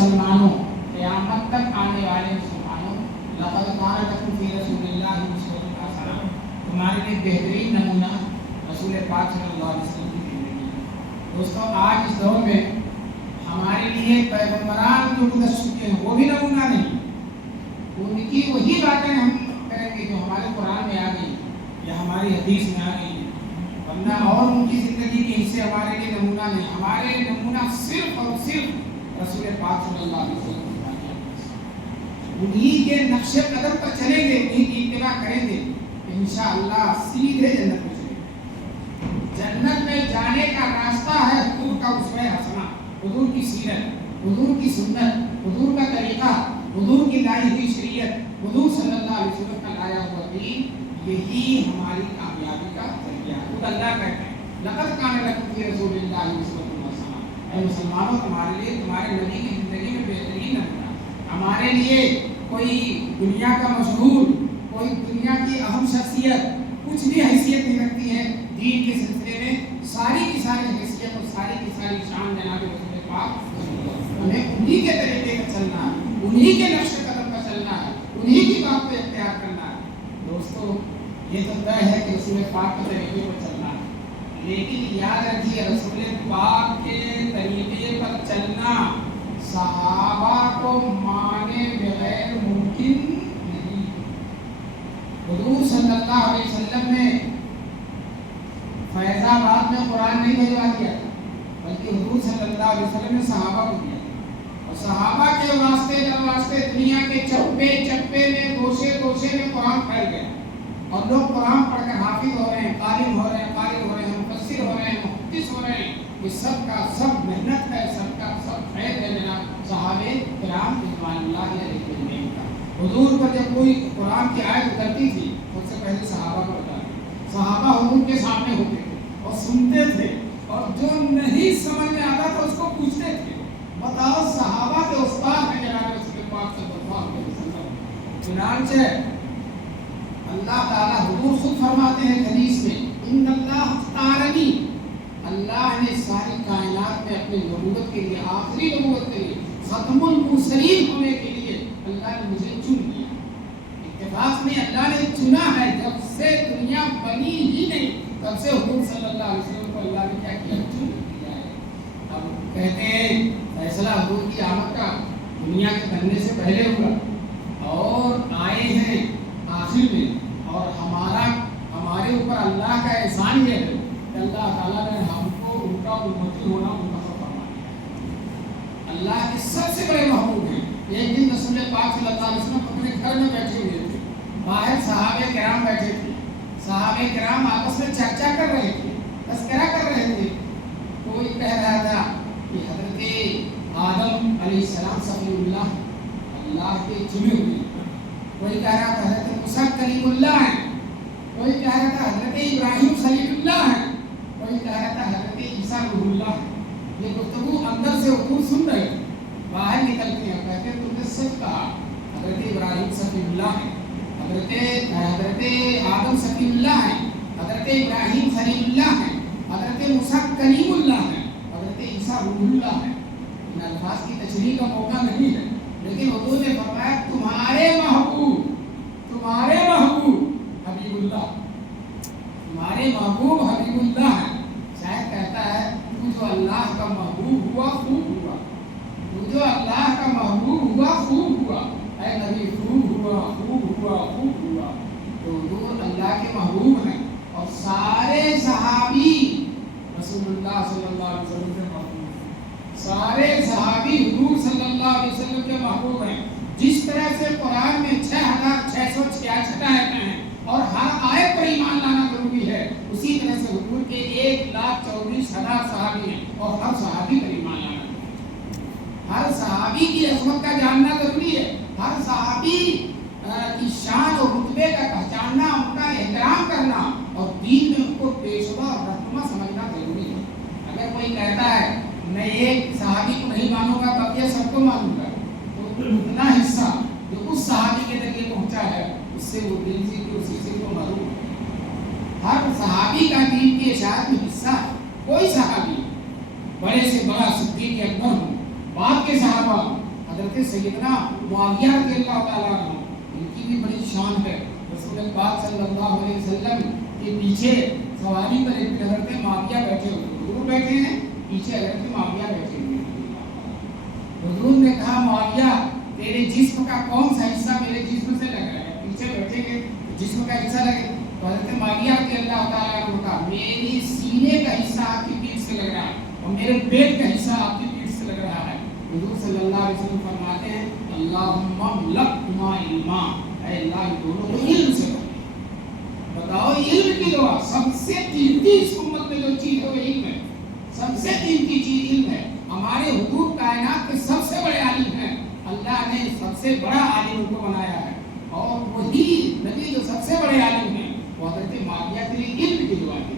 मुसलमानों, क़यामत तक आने वाले मुसलमानों, लक़द कान लकुम फ़ी रसूलिल्लाहि उस्वतुन हसना, तुम्हारे लिए बेहतरीन नमूना रसूल पाक सल्लल्लाहु अलैहि वसल्लम की ज़िंदगी है। दोस्तों, आज इस दौर में हमारे लिए पैगम्बरान जो गुज़र चुके हैं वो भी नमूना नहीं, उनकी वही बातें हम करेंगे जो हमारे कुरान में आ गई या हमारी हदीस में आ गई, वरना और उनकी ज़िंदगी के हिस्से हमारे लिए नमूना नहीं। हमारे नमूना सिर्फ और सिर्फ रसूल पाक सल्लल्लाहु अलैहि वसल्लम, उन्हीं के नक्शे कदम पर चलेंगे, उन्हीं की इत्तिबा करेंगे, इंशाअल्लाह सीधे जन्नत में चलेंगे। जन्नत में जाने का रास्ता है हुजूर का उसवे हसना, हुजूर की सीरत, हुजूर की सुन्नत, हुजूर का तरीका, हुजूर की लाई हुई शरीयत, हुजूर सल्लल्लाहु अलैहि वसल्लम का लाया हुआ दीन, यही हमारी कामयाबी का जरिया है। खुद अल्लाह कहते हैं, लक़द कान लकुम फ़ी रसूलिल्लाहि उस्वतुन हसना, ऐ मुसलमानों, तुम्हारे लिए तुम्हारे नबी की ज़िंदगी में बेहतरीन नमूना। हमारे लिए कोई दुनिया का मशहूर, कोई दुनिया की अहम शख्सियत कुछ भी हैसियत नहीं रखती है दीन के सिलसिले में। सारी की सारी हैसियत और सारी की सारी शान जनाब रसूल पाक, हमें उन्हीं के तरीके पर चलना है, उन्हीं के नक्श कदम पर चलना है, उन्हीं की बात को इख्तियार करना है। दोस्तों, ये तो तय है कि रसूल पाक के तरीके पर चलना है, लेकिन याद रखिए रसूल पाक के तरीके पर चलना सहाबा को माने बगैर मुमकिन नहीं। हुजूर सल्लल्लाहु अलैहि वसल्लम ने फैजाबाद में कुरान नहीं भिजवा दिया, बल्कि हुजूर सल्लल्लाहु अलैहि वसल्लम ने सहाबा को दिया, और सहाबा के वास्ते दर वास्ते दुनिया के चप्पे चप्पे में गोशे गोशे में कुरान फैल गया, और लोग कुरान पढ़कर हाफिज हो रहे हैं, कालिम हो रहे हैं, कारी हो रहे हैं, मुफस्सिर हो रहे हैं, मुहद्दिस हो रहे हैं। ये सब का सब मेहनत है, सबका सब खैर है जनाब सहाबे किराम रिज़वानुल्लाहि अलैहिम का। हुजूर पर जब कोई कुरान की आयत उतरती थी, सबसे पहले सहाबा को बताते, सहाबा हुजूर के सामने होते थे और सुनते थे, और जो नहीं समझ में आता था उसको पूछते थे। बताओ, सहाबा के उस्ताद हैं जनाब रसूल पाक सल्लल्लाहु अलैहि वसल्लम। चुनांचे अल्लाह ताला हुजूर खुद फरमाते हैं हदीस में, इन्नल्लाह तारनी, अल्लाह ने सारी कायनात में अपनी नबूवत के लिए, आखिरी नबूवत के लिए, खत्मुल मुरसलीन होने के लिए अल्लाह ने मुझे चुन लिया। इत्तेफाक में अल्लाह ने चुना है, जब से दुनिया बनी ही नहीं तब से हुजूर सल्लल्लाहु अलैहि वसल्लम को अल्लाह ने क्या किया, चुन लिया है। अब कहते हैं फैसला हुजूर की आमद का दुनिया के बनने से पहले हुआ और आए हैं आखिर में, और हमारे ऊपर अल्लाह का एहसान ये है कि अल्लाह ताला ने हमको उनका उम्मती होना मुनफ़्फ़र फरमा दिया। अल्लाह के सबसे बड़े महबूब हैं। एक दिन रसूल पाक सल्लल्लाहु अलैहि वसल्लम अपने घर में बैठे हुए थे, बाहर सहाबे किराम बैठे थे, सहाबे किराम आपस में चर्चा कर रहे थे, तज़किरा कर रहे थे। कोई कह रहा था कि हज़रत आदम अलैहिस्सलाम सफ़ीउल्लाह, अल्लाह के चुने हुए। कोई कह रहा था हज़रत मूसा कलीमुल्लाह है, कोई कह रहा था हज़रत इब्राहिम खलीलुल्लाह है, कोई कह रहा था हज़रत ईसा रूहुल्लाह है। ये गुफ्तगू अंदर से हुजूर सुन रहे थे, बाहर निकलते हैं कहते तुमने सच कहा, हज़रत इब्राहिम सफ़ीउल्लाह है, हज़रत आदम सफ़ीउल्लाह है, हज़रत इब्राहिम खलीलुल्लाह है, हज़रत मूसा कलीमुल्लाह है, हज़रत ईसा रूहुल्लाह है। इन अल्फाज की तशरीह का मौका नहीं है, लेकिन हुजूर ने फरमाया तुम्हारे महबूब हबीबुल्लाह, तुम्हारे महबूब हबीबुल्लाह है। शायद कहता है तू जो अल्लाह का महबूब हुआ खूब हुआ, तू जो अल्लाह का महबूब हुआ खूब हुआ, ऐ नबी खूब हुआ खूब हुआ खूब हुआ। तो हुजूर अल्लाह के महबूब हैं, और सारे सहाबी रसूलुल्लाह सल्लल्लाहु अलैहि वसल्लम के महबूब हैं, सारे सहाबी हुजूर सल्लल्लाहु अलैहि वसल्लम के महबूब हैं। जिस तरह से कुरान में 6666 आयतें हैं और हर आयत पर ईमान लाना जरूरी है, उसी तरह से हुजूर के 1,24,000 सहाबी हैं और हर सहाबी पर ईमान लाना जरूरी है। हर सहाबी की अज़मत का जानना जरूरी है, हर सहाबी की शान और रुतबे का पहचानना, उनका एहतराम करना और दीन में उनको पेशवा और रहनुमा समझना जरूरी है। अगर कोई कहता है मैं एक सहाबी को नहीं मानूंगा बाकी सबको मानूंगा, तो उतना हिस्सा जो उस सहाबी के तक पहुंचा है उससे वो दिल से उसी से को मालूम है। हर सहाबी का दीन की इशाअत में हिस्सा है। कोई सहाबी बड़े से बड़ा सिद्दीक़ अकबर हो, बाद के सहाबा سیدنا معاویہ رضی اللہ تعالیٰ عنہ، ان کی بھی بڑی شان ہے. رسول پاک صلی اللہ علیہ وسلم کے پیچھے سواری پر ایک حضرت معاویہ بیٹھے ہوئے، حضور بیٹھے ہیں، پیچھے حضرت معاویہ بیٹھے ہوئے. حضور نے کہا معاویہ تیرے جسم کا کون سا حصہ میرے جسم سے لگ رہا ہے؟ پیچھے بیٹھے گے جسم کا حصہ لگے. تو حضرت معاویہ رضی اللہ تعالیٰ عنہ کا میری سینے کا حصہ آپ کی پیٹھ سے لگ رہا ہے اور میرے پیٹ کا حصہ آپ کی پیٹھ سے لگ رہا ہے. حضور صلی اللہ علیہ وسلم فرماتے ہیں اللہم املکہما علما، اے اللہ ان دونوں کو علم سے بھر. بتاؤ علم کی دعا، سب سے قیمتی اس امت میں جو چیز ہے وہ علم ہے. سب سے قیمتی چیز علم ہے. ہمارے حضور کائنات کے سب سے بڑے عالم ہیں. اللہ نے سب سے بڑا عالم ان کو بنایا ہے اور وہی نبی جو سب سے بڑے عالم ہیں وہ حضرت معاویہ کے لیے علم کی دعا کی.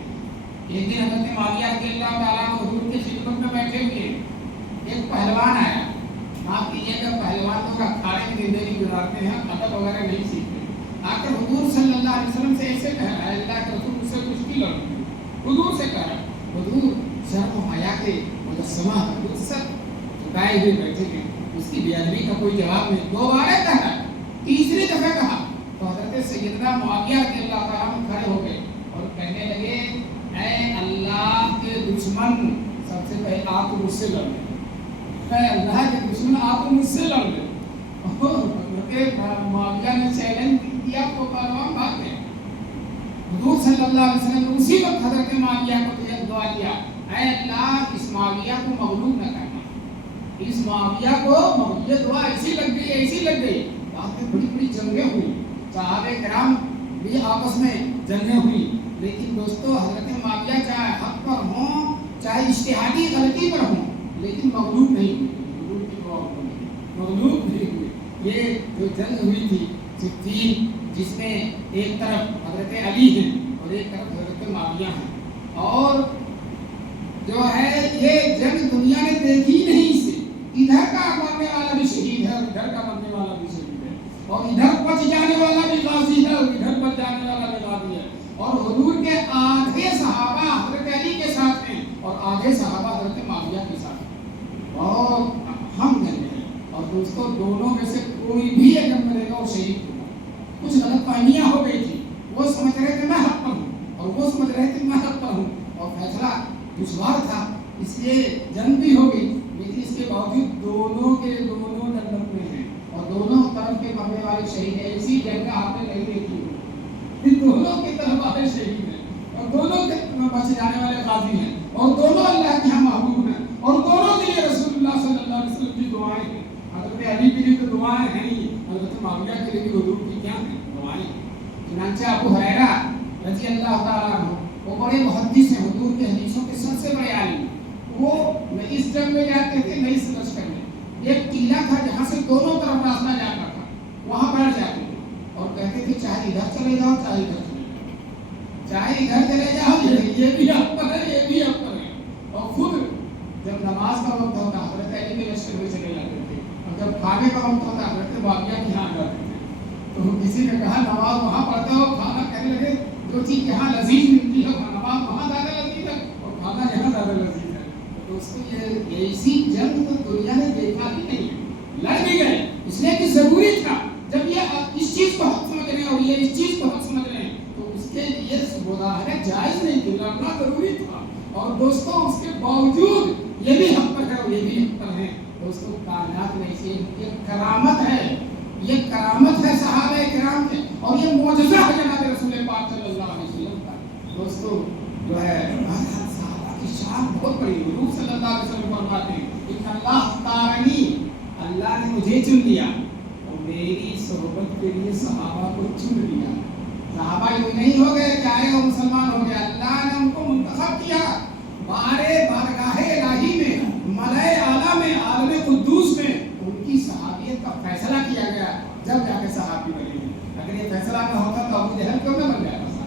ایک دن حضرت معاویہ رضی اللہ تعالیٰ عنہ حضور کی خدمت میں بیٹھے ہوئے، ایک پہلوان آیا. آپ کیجیے گا پہلوان لوگ اکھاڑے کی زندگی گزارتے ہیں، ادب وغیرہ نہیں سیکھتے. آ کر حضور صلی اللہ علیہ وسلم سے ایسے کہہ رہا ہے اللہ کے رسول مجھ سے کشتی لڑوں. حضور سے کہہ رہا ہے. حضور شرم و حیا کے مجسمہ حضور سب جھکائے ہوئے بیٹھے ہیں. اس کی بے ادبی کا کوئی جواب نہیں. دوبارہ کہا، تیسری دفعہ کہا تو حضرت سیدنا معاویہ رضی اللہ تعالیٰ عنہ کھڑے ہو گئے اور کہنے لگے اے اللہ کے دشمن، سب سے پہلے آپ مجھ سے لڑ لیں. اے اللہ کے دشمن آپ مجھ سے لڑ لیں. معاویہ نے چیلنج کیا تو پہلوان بھاگ گئے. حضور صلی اللہ علیہ وسلم نے اسی وقت حضرت معاویہ کو دعا کیا اے اللہ اس معاویہ کو مغلوب نہ کرنا. اس معاویہ کو یہ دعا ایسی لگ گئی ایسی لگ گئی. بعد میں بڑی بڑی جنگیں ہوئی، صحابہ کرام بھی آپس میں جنگیں ہوئی، لیکن دوستو حضرت معاویہ چاہے حق پر ہوں چاہے اجتہادی غلطی پر ہوں لیکن مغلوب نہیں ہوئی. حضور کی دعا مغلوب نہیں ہوئی. یہ جو جنگ ہوئی تھی صفین، جس میں ایک طرف حضرت علی ہیں اور ایک طرف حضرت معاویہ ہیں، اور جو ہے یہ جنگ دنیا نے دیکھی نہیں. سے ادھر کا مرنے والا بھی شہید ہے اور ادھر کا مرنے والا بھی شہید ہے، اور ادھر بچ جانے والا بھی غازی ہے اور ادھر بچ جانے والا بھی غازی ہے. اور حضور کے آدھے صحابہ حضرت علی کے ساتھ ہیں اور آدھے صحابہ حضرت معاویہ کے ساتھ ہیں. اور ہم جنگ ہیں اور دوستوں دونوں میں سے کوئی بھی اگر مرے گا وہ شہید ہوگا. کچھ غلط فہمیاں ہو گئی تھی، وہ سمجھ رہے تھے میں حق پر ہوں اور وہ سمجھ رہے تھے میں حق پر ہوں، اور فیصلہ دشوار تھا اس لیے جنگ بھی ہو گئی. لیکن اس کے باوجود دونوں کے دونوں جنت میں ہیں اور دونوں طرف کے مرنے والے شہید ہیں. اسی جنگ کا آپ نے نہیں دیکھی ہوگی، دونوں کی طرف والے شہید ہیں اور دونوں کے بچ جانے والے غازی ہیں اور دونوں اللہ کے یہاں محبوب ہیں اور دونوں کے لیے رسول اللہ صلی اللہ علیہ وسلم کی دعائیں ہیں. حضرت علی کے لیے تو دعائیں ہیں ہی، حضرت معاویہ کے لیے بھی حضور کی کیا ہیں دعائیں. چنانچہ ابو ہریرہ رضی اللہ تعالیٰ عنہ وہ بڑے محدث ہیں، حضور کے حدیثوں کے سب سے بڑے عالم. وہ اس جنگ میں جاتے تھے نئی لشکر میں. ایک قلعہ تھا جہاں سے دونوں طرف راستہ جاتا تھا، وہاں بیٹھ جاتے تھے اور کہتے تھے چاہے ادھر چلے جاؤ چاہے ادھر چلے جاؤ، چاہے ادھر چلے جاؤ یہ بھی حق پر ہے یہ بھی حق پر ہے. اور خود جب نماز کا وقت ہوتا حضرت علی کے لشکر میں چلے جاتے تھے اور جب کھانے کا وقت ہوتا حضرت معاویہ کے یہاں جاتے تھے. تو کسی نے کہا نماز وہاں پڑھتے ہو، کھانا کہنے لگے جو چیز یہاں لذیذ ملتی ہے نماز وہاں زیادہ لذیذ ہے اور کھانا یہاں زیادہ لذیذ ہے. دوستو یہ ایسی جنگ تو دنیا نے دیکھا بھی نہیں. لڑ بھی گئے اس لیے کہ ضروری تھا. جب یہ اس چیز کو حق سمجھ رہے ہیں اور یہ اس چیز کو حق سمجھ رہے ہیں تو اس کے لیے مظاہرہ جائز نہیں تھی، لڑنا ضروری تھا. اور دوستو اس کے باوجود یہ بھی حق پر ہے اور یہ بھی حق پر ہے. دوستو کائنات میں یہ کرامت ہے، یہ کرامت ہے صحابہ کرام کے اور یہ معجزہ ہے جناب رسول پاک صلی اللہ علیہ وسلم کا. دوستو جو ہے صحابہ کی شان بہت بڑی. حضور صلی اللہ علیہ وسلم فرماتے ہیں کہ اللہ اختارنی، اللہ نے مجھے چن لیا اور میری صحبت کے لیے صحابہ کو چن لیا. صحابہ یہ نہیں ہو گئے کہ آئے وہ مسلمان ہو گیا، اللہ نے ان کو منتخب کیا. بارگاہ الہی میں ملائے اعلیٰ میں عالم قدوس میں ان کی صحابیت کا فیصلہ کیا گیا، جب جا کے صحابی بنے. اگر یہ فیصلہ نہ ہوتا تو ابو جہل کیوں نہ بن جاتا؟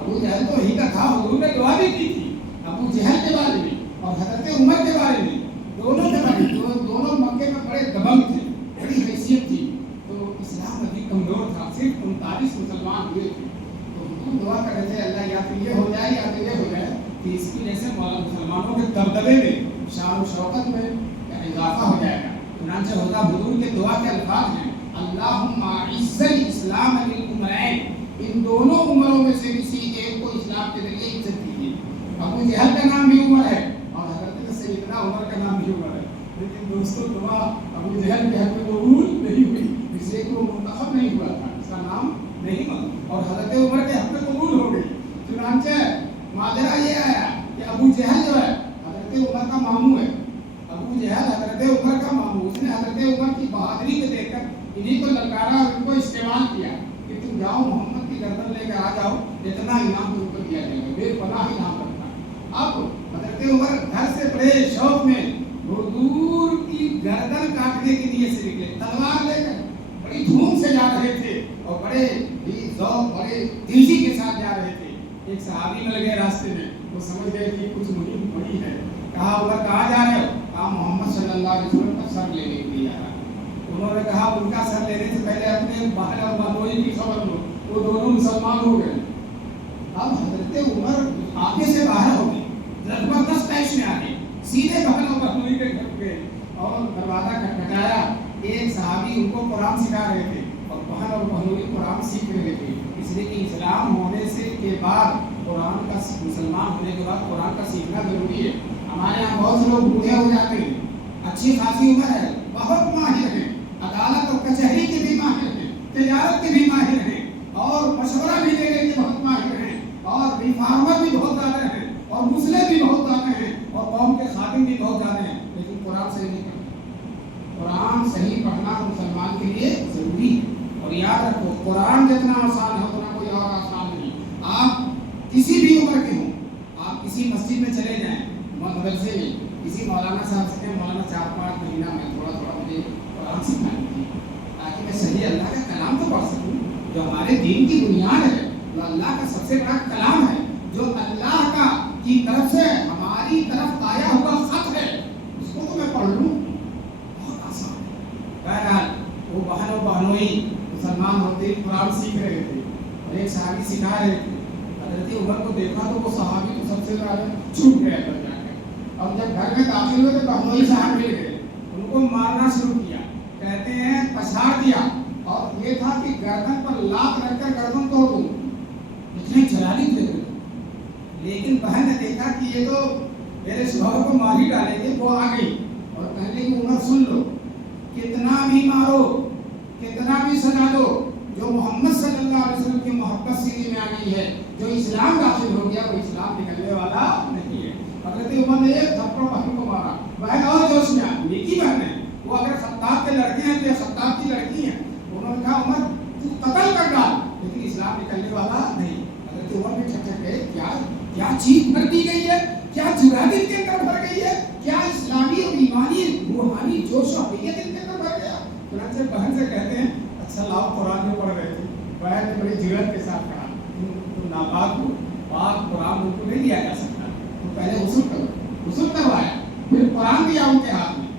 ابو جہل تو وہی کا تھا. حضور نے دعا بھی کی تھی ابو جہل کے بارے میں اور حضرت عمر کے بارے میں، دونوں کے بارے میں. دونوں مکے میں بڑے دبنگ تھے، بڑی حیثیت تھی. تو اسلام ابھی کمزور تھا، صرف 39 مسلمان ہوئے تھے. تو حضور دعا کر رہے تھے اللہ یا تو یہ ہو جائے یا تو یہ ہو جائے کہ اس کی وجہ سے مسلمانوں کے دبدبے میں شان و شوکت میں اضافہ ہو جائے گا. चुनांचे होता हुजूर के दुआ के अल्फाज हैं, अल्लाहुम्मा इज्जल इस्लाम लिल उमरैन, इन दोनों उमरों में से किसी एक को इस्लाम के जरिए इज्जत दीजिए। अबू जहल का नाम भी उमर है और हजरत सैयदना उमर का नाम भी उमर है, लेकिन दोस्तों दुआ अबू जहल के हक में कबूल नहीं हुई, इसलिए कि वो मुंतखब नहीं हुआ था, इसका नाम नहीं माना, और हजरत उमर के हक में कबूल हो गई। चुनांचे माजरा ये आया कि अबू जहल जो है हजरत उमर का मामू है, अबू जहल हजरत उमर का मामू, उसने हजरत उमर की बहादुरी को देखकर इन्हीं को ललकारा और इनको इस्तेमाल किया कि तुम जाओ मोहम्मद की गर्दन लेकर आ जाओ, इतना इनाम तुमको दिया जाएगा, बेपनाह इनाम रखना। अब हजरत उमर घर से बड़े शौक में हुजूर की गर्दन काटने के लिए से निकले, तलवार लेकर बड़ी धूम से जा रहे थे और बड़े ही ज़ौक़, बड़े तेजी के साथ जा रहे थे। एक सहाबी मिल गए रास्ते में, वो समझ गए कि कुछ मुहिम बड़ी है। कहा उमर कहाँ जा रहे हो? कहा मोहम्मद सल्लल्लाहु अलैहि वसल्लम का सर लेने के लिए जा रहा हूं। उन्होंने कहा उनका सर लेने से पहले अपने बाहर और बानोई की खबर लो, वो दोनों मुसलमान हो गए। अब हजरत उमर आगे से बाहर हो गए, जबरदस्त टैक्स में आ गए, सीधे बहन और बानोई के घर गए और दरवाजा खटखटाया। एक सहाबी उनको कुरान सिखा रहे थे और बहन और बानोई कुरान सीख रहे थे, इसलिए कि इस्लाम होने से के बाद कुरान का, मुसलमान होने के बाद कुरान का सीखना जरूरी है। हमारे यहाँ बहुत से लोग बूढ़े हो जाते हैं, अच्छी खासी उम्र है, बहुत माहिर हैं, अदालत और कचहरी के भी माहिर हैं, तिजारत के भी माहिर हैं, और मशवरा भी देने के बहुत माहिर हैं, और रिफार्मर भी बहुत ज़्यादा हैं, और मुस्लिम भी बहुत ज़्यादा हैं, और कौम के खादिम भी बहुत ज़्यादा हैं, लेकिन कुरान सही नहीं पढ़ते। कुरान सही पढ़ना मुसलमान के लिए ज़रूरी है। और याद रखो, कुरान जितना आसान है उतना कोई और आसान नहीं। आप किसी भी उम्र के हों, आप किसी मस्जिद में चले जाएं, मदरसे में, किसी मौलाना साहब से कहें मौलाना 4-5 महीना में थोड़ा थोड़ा मुझे कुरान सिखा दीजिए, ताकि मैं सही अल्लाह का कलाम तो पढ़ सकूं, जो हमारे दीन की बुनियाद है, जो अल्लाह का सबसे बड़ा कलाम है, जो अल्लाह का की तरफ से हमारी तरफ आया हुआ खत है, उसको तो मैं पढ़ लूँ, बहुत आसान है। बहरहाल वो बहन और बहनोई मुसलमान होते ही कुरान सीख रहे थे और एक सहाबी सिखा रहे थे। हजरत उमर को देखा तो वो सहाबी तो सबसे ज़्यादा छूट गया अंदर जाकर, और जब घर में दाखिल हुए तो बहनोई साहब मिल गए, उनको मारना शुरू किया, कहते हैं पछाड़ दिया, और ये था कि गर्दन पर लात रखकर गर्दन तोड़ दूं, इतने जलाली थे। लेकिन बहन ने देखा कि ये तो मेरे शौहर को मार ही डालेंगे, वो आ गई और कहने की उमर सुन लो, कितना भी मारो, कितना भी सजा दो, जो मोहम्मद सल्लल्लाहु अलैहि वसल्लम की मोहब्बत सीने में आ गई है, जो इस्लाम दाखिल हो गया, वो इस्लाम निकलने वाला नहीं है। हजरत उमर ने एक थप्पड़ बहन को मारा, बहन और जोश में आ, नेकी बहन है, वो अगर खत्ताब के लड़के हैं तो खत्ताब की लड़की हैं, उन्होंने कहा उमर तू कत्ल कर डाल, लेकिन इस्लाम निकलने वाला नहीं। हजरत उमर भी ठक गए, क्या क्या चीज भर दी गई है, क्या जुराद इनके अंदर भर गई है, क्या इस्लामी और ईमानी रूहानी जोश और हय्यत इनके अंदर भर गया। कुरान से बहन से कहते हैं अच्छा लाओ, कुरान में पढ़ रहे थे, बहन ने बड़ी जुर्रत के साथ कहा तुम नापाक हो, पाक कुरान उनको नहीं दिया जा सकता, तो पहले उसूल करो, उसूल करवाया, फिर कुरान दिया उनके हाथ में,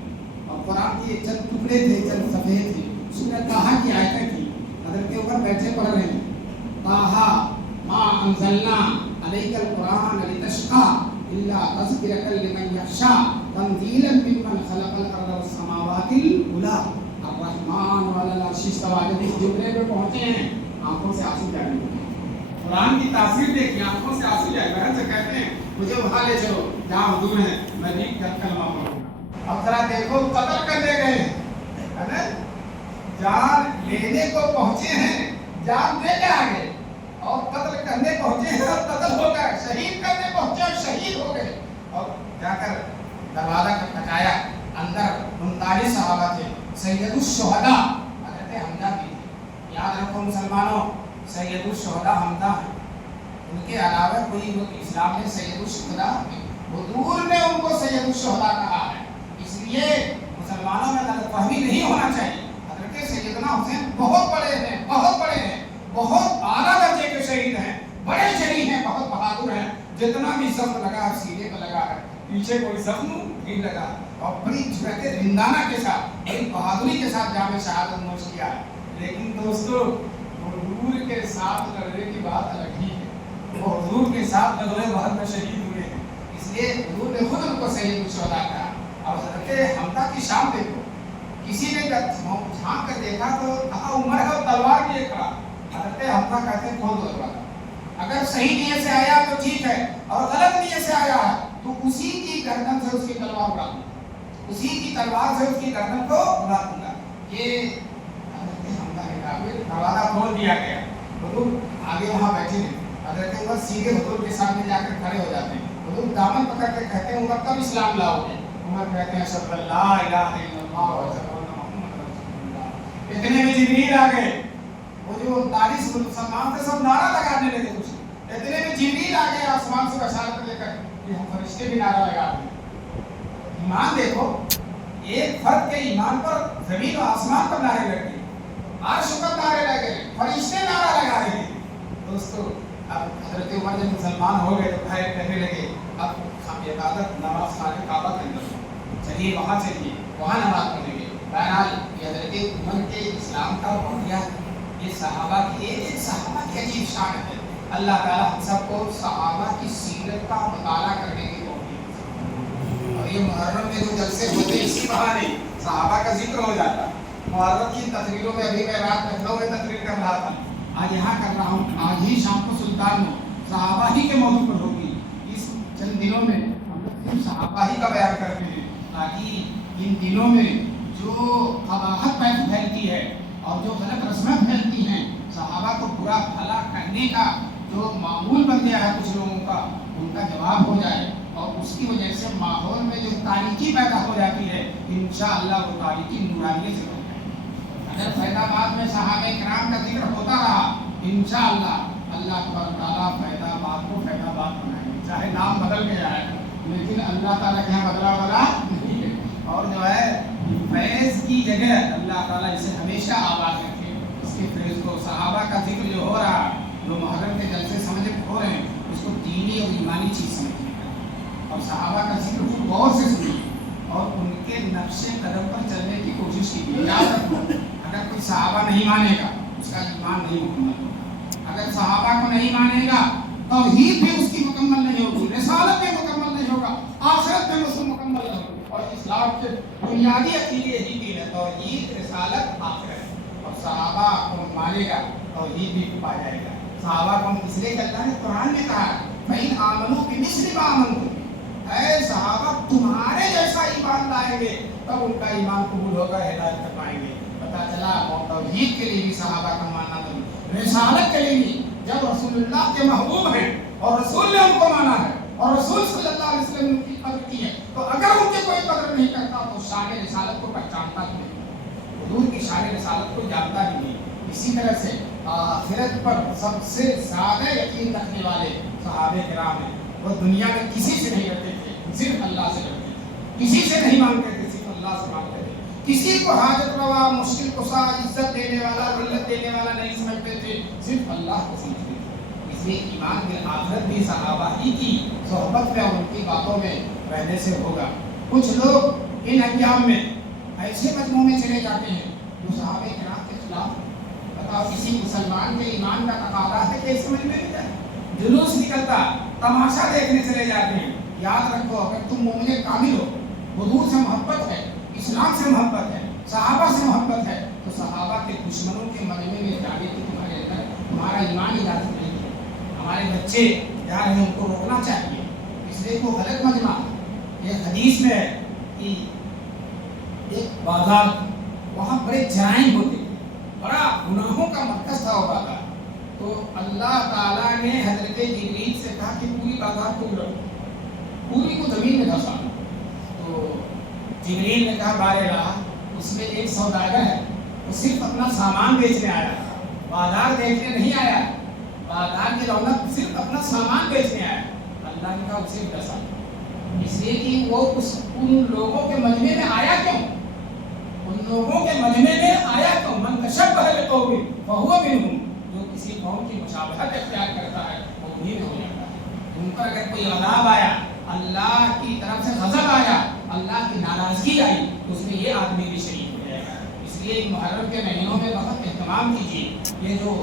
और कुरान के चंद टुकड़े थे, चंद सफेद थे, सूरह ताहा की आयतें थी। हजरत उमर बैठे पढ़ रहे हैं, ताहा मा अंज़लना अलैकल कुरान लितशक़ा इल्ला तज़किरतल लिमन यख़शा तंज़ीलन मिम्मन ख़लक़ल अर्ज़ वस समावातिल उला अर्रहमान अलल अर्शि इस्तवा। जब इस जुमले पे पहुंचे हैं, आंखों से आंसू जाने लगे, कुरान की तासीर देखिए, आंखों से आंसू जाए। बहन से कहते हैं मुझे वहां ले चलो जहां हुजूर हैं, मैं भी कलमा पढ़ूंगा। अब जरा देखो, कत्ल करने गए है ना, जान लेने को पहुंचे हैं, जान लेके आ गए, और कत्ल करने पहुंचे हैं और कत्ल हो गए, शहीद करने पहुंचे और शहीद हो गए। और जाकर दरवाजा खटखटाया, अंदर 39 सहाबा थे, सैयदुश शुहदा हज़रत हमजा भी थे। याद रखो मुसलमानों, सैयदुश शुहदा हमजा हैं, उनके अलावा कोई इस्लाम में सैयदुश शुहदा, हुजूर ने उनको सैयदुश शुहदा कहा है, इसलिए मुसलमानों में गलतफहमी नहीं होना चाहिए। हज़रत सैयदना हुसैन बहुत बड़े हैं, बहुत बड़े हैं, बहुत आला दर्जे के शहीद हैं, बड़े शहीद हैं, बहुत बहादुर हैं, जितना भी जख्म लगा है सीने पर लगा है, पीछे कोई जख्म नहीं लगा, और बड़ी जुर्रत रिंदाना के साथ, बड़ी बहादुरी के साथ जामे शहादत नोश किया है। लेकिन दोस्तों, हुजूर के साथ लड़ने की बात अलग ही है, वो हुजूर के साथ लड़ने बाद में शहीद हुए हैं, इसलिए हुजूर ने खुद उनको सैयदुश शुहदा कहा। और हज़रत हमजा की शान देखो, किसी ने झांक कर देखा तो कहा उमर है और तलवार लिए खड़ा। हजरत हमजा कहते हैं खोल दो दरवाजा, अगर सही नियत से आया तो ठीक है, और गलत नियत से आया है तो उसी की गर्दन से उसकी तलवार उड़ा दूंगा, उसी की तलवार से उसकी गर्दन को उड़ा दूंगा। ये हजरत हमजा ने कहा, दरवाजा खोल दिया गया। हुजूर आगे वहाँ बैठे हैं, हजरत उमर सीधे हुजूर के सामने जाकर खड़े हो जाते हैं। हुजूर दामन पकड़ के कहते हैं उमर कब इस्लाम लाओगे? उमर कहते हैं अशहदु अल्ला इलाहा इल्लल्लाह व अशहदु अन्ना मुहम्मदन रसूलुल्लाह। इतने में जिब्रील आ गए, वो जो 39 मुसलमान थे सब नारा लगाने लगे कुछ। इतने में जिब्रील आ गए आसमान से बशारत लेकर कि हम फरिश्ते भी नारा लगा रहे हैं। ईमान देखो, एक फर्द के ईमान पर जमीन और आसमान पर नारे लग गए, अर्श पर नारे लगे, फरिश्ते नारा लगा रहे हैं। दोस्तों अब हजरत उमर जब मुसलमान हो गए तो भाई कहने लगे अब हम इबादत नमाज खाने काबा के अंदर चलिए, वहाँ चलिए, वहाँ नमाज पढ़ेंगे। बहरहाल ये हजरत उमर के इस्लाम का वाक़या, ये सहाबा की एक सहाबा की अजीब शान है। अल्लाह ताला हम सबको सहाबा की सीरत का मुताला करने की तौफीक। और ये मुहर्रम में जो जलसे होते इसी बहाने सहाबा का जिक्र हो जाता। मुहर्रम की तकरीरों में अभी मैं रात लखनऊ में तकरीर कर रहा था, आज यहाँ कर रहा हूँ, आज ही शाम को सुल्तान में सहाबा ही के मौजूद पर होगी। इस चंद दिनों में हम लोग सिर्फ सहाबा ही का बयान करते हैं, ताकि इन दिनों में जो कबाहत फैलती है और जो गलत रस्में फैलती हैं, सहाबा को बुरा भला करने का जो मामूल बन गया है कुछ लोगों का, उनका जवाब हो जाए। और उसकी वजह से माहौल में जो तारीकी पैदा हो जाती है, इंशाअल्लाह वो तारीकी नूरानियत से बन जाएगी। अगर फैदाबाद में सहाबे किराम का जिक्र होता रहा, इंशाअल्लाह अल्लाह ताला फैदाबाद को फैदाबाद बनाएंगे, चाहे नाम बदल गया है, लेकिन अल्लाह ताला के यहाँ बदला वाला नहीं है। और जो है फैज़ की जगह अल्लाह ताला इसे हमेशा आबाद रखे। इसके फैज़ को सहाबा का जिक्र जो हो रहा, जो मुहर्रम के जलसे समझ हो रहे हैं, उसको दीनी और ईमानी चीज़ समझिए और सहाबा का जिक्र खूब गौर से सुनिए और उनके नक्शे कदम पर चलने की कोशिश कीजिए। याद रखो, अगर कोई सहाबा नहीं मानेगा उसका ईमान नहीं मुकम्मल होगा। अगर सहाबा को नहीं मानेगा तौहीद भी उसकी मुकम्मल नहीं होगी, रिसालत भी मुकम्मल नहीं होगा, आखिरत में उसको मुकम्मल नहीं होगी। और इस्लाम के बुनियादी अकीदे यही तीन है, तौहीद, रिसालत, आखिरत। और सहाबा को मानेगा तौहीद भी पा जाएगा। सहाबा को इसलिए कहता है, कुरान ने कहा फ़इन आमनू बिमिस्लि मा आमनतुम, ऐ सहाबा तुम्हारे जैसा ईमान लाएंगे तब उनका ईमान कबूल होगा, हिदायत कर पाएंगे। पता चला तौहीद के लिए भी सहाबा का मानना जरूरी, रिसालत के लिए भी। जब रसूलुल्लाह के महबूब हैं और रसूल ने उनको माना है और रसूल सल्लल्लाहु अलैहि वसल्लम ने उनकी कदर की है, तो अगर उनके कोई कदर नहीं करता तो शान रिसालत को पहचानता ही नहीं, हुजूर की शान रिसालत को जानता ही नहीं। इसी तरह से आखिरत पर सबसे ज़्यादा यकीन रखने वाले सहाबे किराम हैं। वो दुनिया में किसी से नहीं डरते थे, सिर्फ अल्लाह से डरते थे। किसी से नहीं मांगते थे, सिर्फ अल्लाह से मांगते थे। किसी को हाजत रवा, मुश्किल कुशा, इज्जत देने वाला, जिल्लत देने वाला नहीं समझते थे, सिर्फ अल्लाह को समझते थे। इसलिए ईमान बिल आखिरत भी सहाबा ही की सोहबत में और उनकी बातों में रहने से होगा। कुछ लोग इन अय्याम में ऐसे मजमू में चले जाते हैं जो सहाबे किराम के खिलाफ। बताओ, किसी मुसलमान के ईमान का तकादा है कि समझ में नहीं जाए, जुलूस निकलता, तमाशा देखने चले जाते हैं। याद रखो, अगर तुम मोमिन कामिल हो, हुजूर से मोहब्बत है, इस्लाम से मोहब्बत है, सहाबा से मोहब्बत है, तो सहाबा के दुश्मनों के मजमे में जाने की तुम्हारे अंदर तुम्हारा ईमान इजाजत नहीं है। हमारे बच्चे जा रहे हैं, उनको रोकना चाहिए, इसलिए वो गलत मजमा। एक हदीस में है कि एक बाजार, वहाँ बड़े जराइम होते, बड़ा गुनाहों का मरकज था वो बाजार। तो अल्लाह ताला ने हजरत जिब्रील से कहा कि पूरी बाजार को उलट, पूरी को जमीन में धंसा। तो जिब्रील ने कहा बारे रहा, उसमें एक सौदागर है, वो सिर्फ अपना सामान बेचने आया, बाजार देखने नहीं आया, बाजार की रौनक सिर्फ अपना सामान बेचने आया। अल्लाह ने कहा उसे धंसा, इसलिए कि वो उन लोगों के मजमे में आया क्यों, उन लोगों के मजमे में आया क्यों। मन तशब्बह बिक़ौमिन फहुवा मिनहुम, जो किसी कौम की मुशाबहत इख्तियार करता है वो उन्हीं में हो जाता है। उन पर अगर कोई अज़ाब आया, अल्लाह की तरफ से गज़ब आया, अल्लाह की नाराज़गी आई, तो उसमें ये आदमी भी शरीक हो जाएगा। इसलिए मुहर्रम के महीनों में बहुत एहतमाम कीजिए। ये जो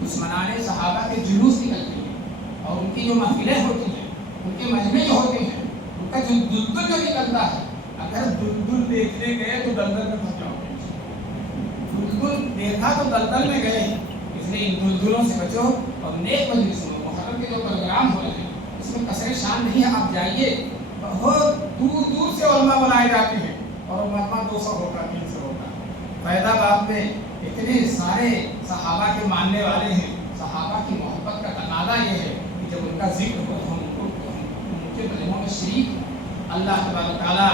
दुश्मनाने सहाबा के जुलूस निकलते हैं और उनकी जो महफिलें होती हैं, उनके मजमे जो होते हैं, उनका जो दुलदुल जो निकलता है, अगर दुलदुल देखने गए तो दलदल में फंस जाओगे। देखा तो दलदल में गए, इसलिए इन दुलदुलों से बचो और नेक मजलिस में मुहर्रम के जो प्रोग्राम हो रहे हैं इसमें कसरे शान नहीं है। आप जाइए, बहुत दूर दूर से उलमा बुलाए जाते हैं और मजमा 200 होगा 300 होगा। फैदाबाद में इतने सारे सहाबा के मानने वाले हैं। सहाबा की मोहब्बत का तकादा ये है कि जब उनका जिक्र हो तो हम उनके मजमों में शरीक अल्लाह तबारक तआला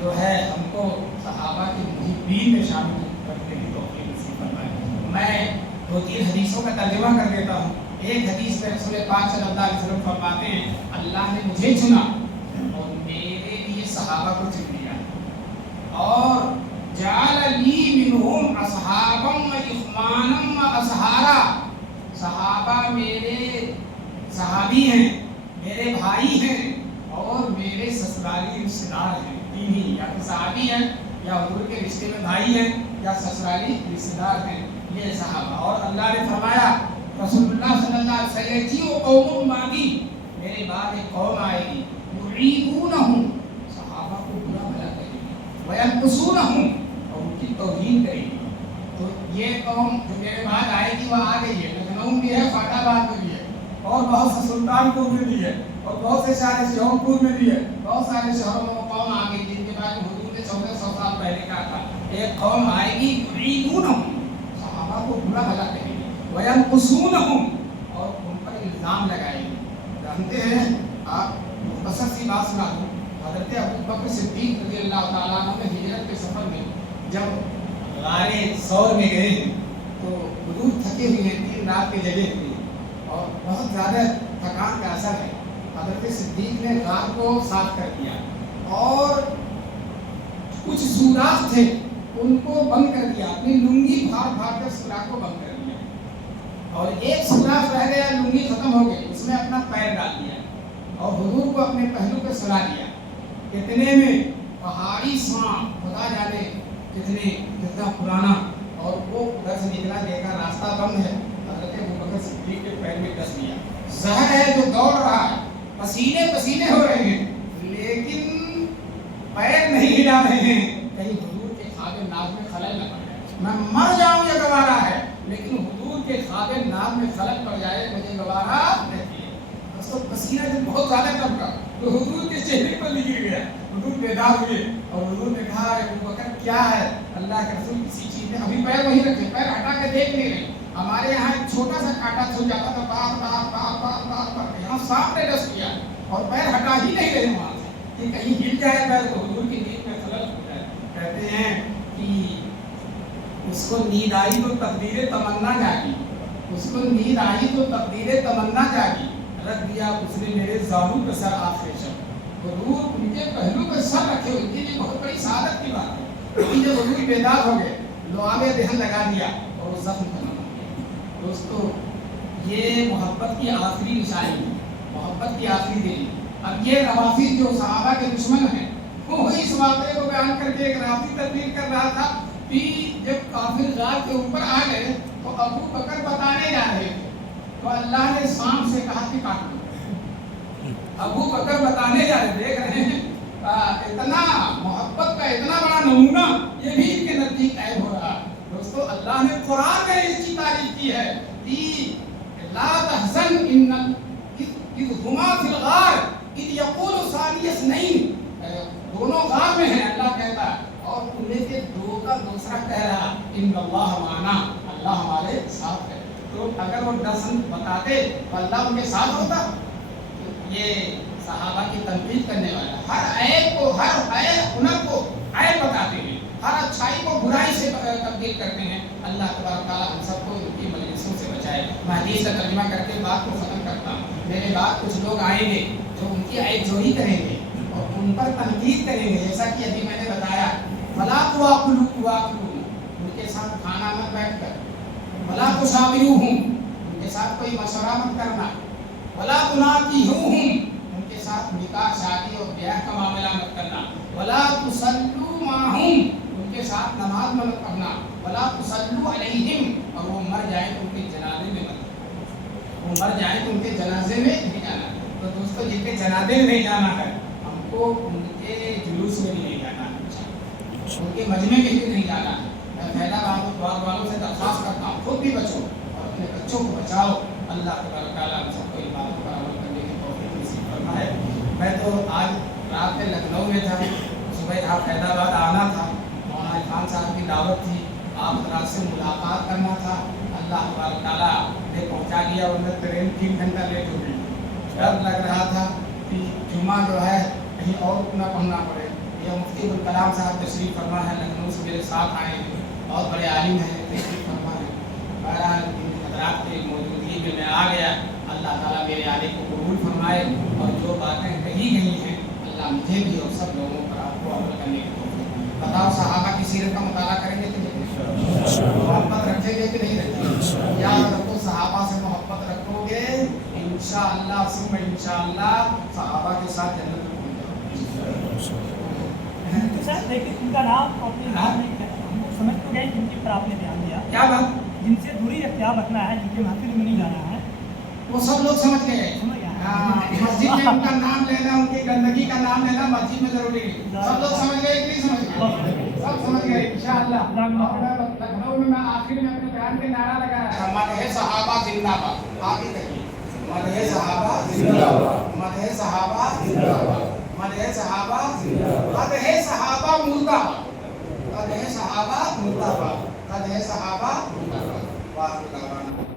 जो है हमको सहाबा की मुहिब्बीन में शामिल करने की तौफीक नसीब फरमाए। मैं 2-3 हदीसों का तर्जुमा कर देता हूँ। एक हदीस में रसूल पाक सल्लल्लाहु अलैहि वसल्लम फरमाते हैं, अल्लाह ने मुझे चुना और मेरे लिए सहाबा को चुन लिया और जाल ली मिनहुम असहाबम व इख्वानम व असहारा। सहाबा मेरे सहाबी हैं, मेरे भाई हैं और मेरे ससुराली रिश्तेदार हैं। तीन ही, या तो सहाबी हैं या हुजूर के रिश्ते में भाई हैं या ससुराली रिश्तेदार हैं, ये सहाबा। और अल्लाह ने फरमाया रसूलुल्लाह सल्लल्लाहु अलैहि वसल्लम कौमुम बादी, मेरे बाद एक कौम आएगी युरीबूनहुम, सहाबा को बुरा भला करेगी, वयनकुसूनहुम, और उनकी तौहीन करेगी। तो ये कौम जो मेरे बाद आएगी वह आ गई है, लखनऊ में है, फैजाबाद में भी है और बहुत से सुल्तानपुर में भी है और बहुत से सारे जौनपुर में भी है। बहुत सारे शहरों में वो कौम आ गई जिनके बारे में हुजूर ने 1400 साल पहले कहा था। एक कौम आएगी युरीबूनहुम, सहाबा को बुरा भला करेगी, वयनकुसूनहुम, और उन पर इल्जाम लगाएगी। जानते हैं आप, मुख्तसर सी बात सुना दूं, हज़रत अबू बकर सिद्दीक रज़ियल्लाहु ताला अन्हु ने हिजरत के सफर में जब गारे सौर में गए तो हुजूर थके हुए हैं, 3 रात के जगे हुए और बहुत ज़्यादा थकान का असर है। हज़रत सिद्दीक ने गार को साफ कर दिया और कुछ सुराख थे उनको बंद कर दिया, अपनी लुंगी फाड़ फाड़ कर सुराख को बंद कर दिया और एक सुराख रह गया, लुंगी खत्म हो गई, उसमें अपना पैर डाल दिया और हुजूर को अपने पहलू पर सुला दिया। इतने में पहाड़ी सांप, खुदा जाने कितना पुराना, और वो उधर से निकला, देखा रास्ता बंद है, हज़रत अबू बकर सिद्दीक के पैर में डस दिया। जहर है जो दौड़ रहा है, पसीने पसीने हो रहे हैं, लेकिन पैर नहीं हिला रहे हैं, कहीं हुजूर के खाबे नाज में खलल न पड़ जाए। मैं मर जाऊं ये गवारा है, लेकिन हुजूर के खाबे नाज में खलल पड़ जाए मुझे गवारा नहीं है। तो पसीना जब बहुत ज़्यादा टपका तो हुजूर के चेहरे पर गिर गया। हुजूर बेदार हुए और हुजूर ने कहा, अबू बकर क्या है, अल्लाह के रसूल किसी चीज़ ने, अभी पैर वहीं रखे, पैर हटा के देख नहीं रहे। हमारे यहाँ एक छोटा सा कांटा छू जाता था, बार बार बार बार बार बार, यहाँ सांप ने डस किया और पैर हटा ही नहीं रहे वहाँ से कि कहीं हिल जाए पैर तो हुजूर की नींद में खलल हो जाए। कहते हैं कि उसको नींद आई तो तकदीर तमन्ना जागी, उसको नींद आई तो तकदीर तमन्ना जागी, रख दिया उसने मेरे ज़ारू पे सर आखिर शब। हुजूर उनके पहलू पर सर रखे, उनके लिए बहुत बड़ी सादत की बात है। लेकिन जब हुजूर बेदार हो गए, लुआबे दहन लगा दिया और वो जख्म खत्म हो गया। दोस्तों, ये मोहब्बत की आखिरी निशानी है, मोहब्बत की आखिरी दलील। अब ये रवाफिद जो सहाबा के दुश्मन हैं, वो इस वाक़े को बयान करके एक राफी तकरीर कर रहा था कि जब काफिर गार के ऊपर आ गए तो अबू बकर बताने जा रहे थे तो अल्लाह ने सांप से कहा कि काट लो। अबू बकर बताने जा रहे, देख रहे हैं इतना मोहब्बत का इतना बड़ा नमूना ये भी इनके नजदीक ऐब हो रहा। दोस्तों, अल्लाह ने कुरान में इसकी तारीफ की है कि ला तहज़न इज़ हुमा फिल गार इज़ यक़ूलु सानियस्नैन, दोनों गार में हैं, अल्लाह कहता है, और उनमें से दो का दूसरा कह रहा इन्नल्लाह माना, अल्लाह हमारे साथ है। तो अगर वो दर्शन बताते तो अल्लाह उनके साथ होता। तो ये सहाबा की तनकीद करने वाला, हर ऐब को, हर ऐब हुनर को ऐब बताते हैं, हर अच्छाई को बुराई से तब्दील करते हैं। अल्लाह तबारक तआला हम सबको इनकी मजलिसों से बचाए। मैं हदीस का तर्जुमा करके बात को ख़त्म करता हूँ। मेरे बाद कुछ लोग आएंगे जो उनकी ऐब जोही करेंगे और उन पर तनकीद करेंगे, जैसा कि अभी मैंने बताया, फला तुआकुलू, उनके साथ खाना मत बैठकर, वला तुशाविरूहुम, उनके साथ कोई मशवरा मत करना, वला तुनाकिहुहुम, उनके साथ निकाह शादी और ब्याह का मामला मत करना, वला तुसल्लू माहुम, उनके साथ नमाज मत पढ़ना, वला तुसल्लू अलैहिम, और वो मर जाए तो उनके जनाजे में मत, वो मर जाए तो उनके जनाजे में नहीं जाना। तो दोस्तों, जिनके जनाजे में नहीं जाना है, हमको उनके जुलूस में भी नहीं जाना है, उनके मजमे में भी नहीं जाना है। میں پھیلا رہا ہوں دعا والوں سے درخواست کرتا ہوں خود بھی بچو اور اپنے بچوں کو بچاؤ. اللہ تبارک تعالیٰ ہم سب کو ان باتوں پر عمل کرنے کی توفیق نصیب فرمائے. میں تو آج رات میں لکھنؤ میں تھا, صبح یہاں فیض آباد آنا تھا, مولانا عرفان صاحب کی دعوت تھی, آپ حضرات سے ملاقات کرنا تھا. اللہ تبارک تعالیٰ نے پہنچا دیا, ورنہ ٹرین 3 گھنٹہ لیٹ ہو گئی. ڈر لگ رہا تھا کہ جمعہ جو ہے کہیں اور نہ پڑھنا پڑے. یہ مفتی ابوالکلام صاحب تشریف فرما ہے, لکھنؤ سے میرے ساتھ آئے ہیں, بہت بڑے عالم ہیں, تشریف فرما ہے. بہرحال ان حضرات کی موجودگی میں میں آ گیا. اللہ تعالیٰ میرے آنے کو قبول فرمائے, اور جو باتیں کہی گئی ہیں اللہ مجھے بھی اور سب لوگوں پر آپ کو عمل کرنے کی توفیق. بتاؤ صحابہ کی سیرت کا مطالعہ کریں گے کہ نہیں؟ محبت رکھیں گے کہ نہیں رکھیں گے؟ یاد رکھو, صحابہ سے محبت رکھو گے انشاءاللہ ثم انشاءاللہ صحابہ کے ساتھ جنت میں پہنچ جاؤ. سر دیکھیے ان کا نام اپنے نام نہیں کیا, ہم لوگ سمجھ تو گئے جن کے پر آپ نے دھیان دیا. کیا بات؟ جن سے دوری اختیار رکھنا ہے, جن کے محفل میں نہیں جانا ہے, وہ سب لوگ سمجھ گئے. مسجد میں ان کا نام لینا, ان کی گندگی کا نام لینا مسجد میں ضروری نہیں. سب لوگ سمجھ گئے کہ نہیں سمجھ گئے؟ سب سمجھ گئے انشاءاللہ. لکھنؤ میں آخر میں اپنے بیان کے نعرہ لگایا, مدح صحابہ زندہ باد. آگے کہیے, مدح صحابہ زندہ باد, مدح صحابہ زندہ باد, مدح صحابہ زندہ باد, مدح صحابہ مردہ باد, مدح صحابہ مردہ باد, مدح صحابہ مردہ باد. واہ